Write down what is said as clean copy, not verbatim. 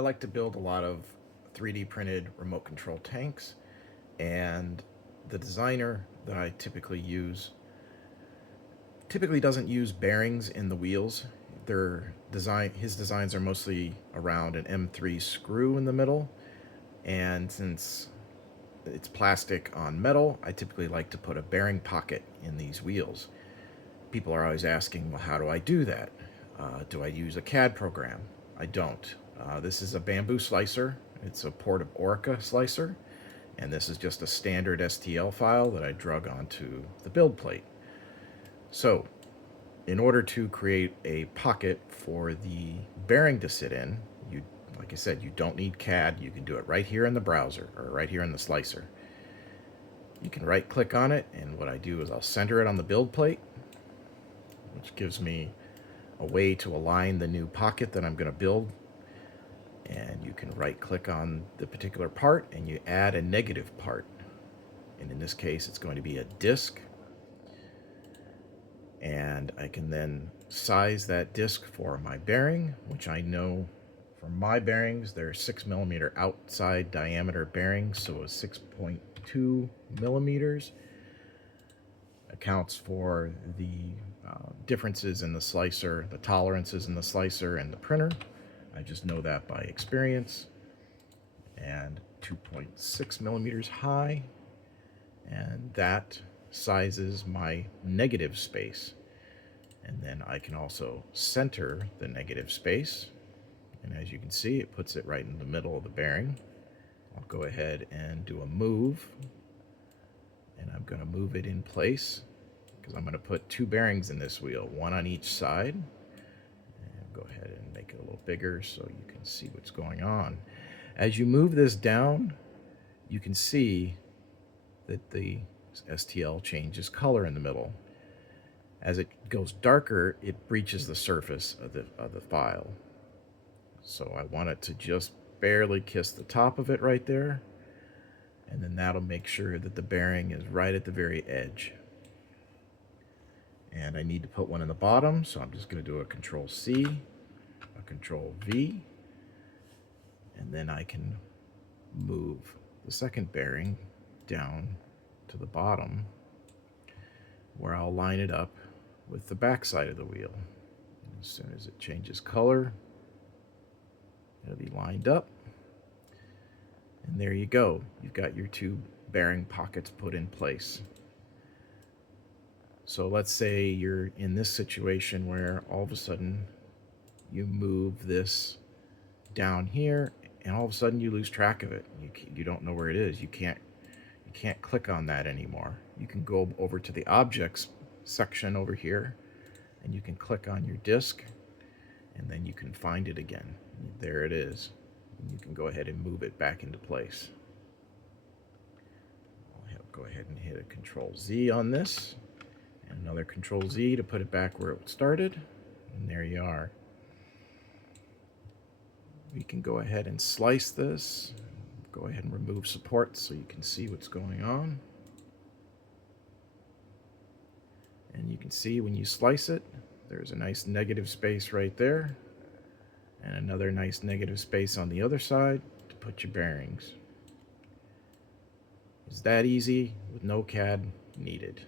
I like to build a lot of 3D printed remote control tanks, and the designer that I typically doesn't use bearings in the wheels. His designs are mostly around an M3 screw in the middle, and since it's plastic on metal, I typically like to put a bearing pocket in these wheels. People are always asking, well, how do I do that? Do I use a CAD program? I don't. This is a Bambu slicer. It's a port of Orica slicer, and this is just a standard STL file that I drug onto the build plate. So, in order to create a pocket for the bearing to sit in, like I said, you don't need CAD. You can do it right here in the browser or right here in the slicer. You can right click on it, and what I do is I'll center it on the build plate, which gives me a way to align the new pocket that I'm going to build. And you can right click on the particular part and you add a negative part. And in this case, it's going to be a disc. And I can then size that disc for my bearing, which I know for my bearings, they're 6mm outside diameter bearings, so a 6.2 millimeters accounts for the differences in the slicer, the tolerances in the slicer and the printer. I just know that by experience. And 2.6 millimeters high, and that sizes my negative space. And then I can also center the negative space, and as you can see, it puts it right in the middle of the bearing. I'll go ahead and do a move, and I'm going to move it in place because I'm going to put two bearings in this wheel, one on each side. And go ahead and make it a little bigger so you can see what's going on. As you move this down, you can see that the STL changes color in the middle. As it goes darker, it breaches the surface of the file. So I want it to just barely kiss the top of it right there, and then that'll make sure that the bearing is right at the very edge. And I need to put one in the bottom, so I'm just going to do a Control C, a Control V, and then I can move the second bearing down to the bottom where I'll line it up with the back side of the wheel. And as soon as it changes color, it'll be lined up. And there you go. You've got your two bearing pockets put in place. So let's say you're in this situation where all of a sudden you move this down here and all of a sudden you lose track of it. You don't know where it is. You can't click on that anymore. You can go over to the objects section over here and you can click on your disk and then you can find it again. There it is. And you can go ahead and move it back into place. I'll go ahead and hit a Control Z on this and another Control Z to put it back where it started. And there you are. We can go ahead and slice this. Go ahead and remove support so you can see what's going on. And you can see when you slice it, there's a nice negative space right there, and another nice negative space on the other side to put your bearings. It's that easy with no CAD needed.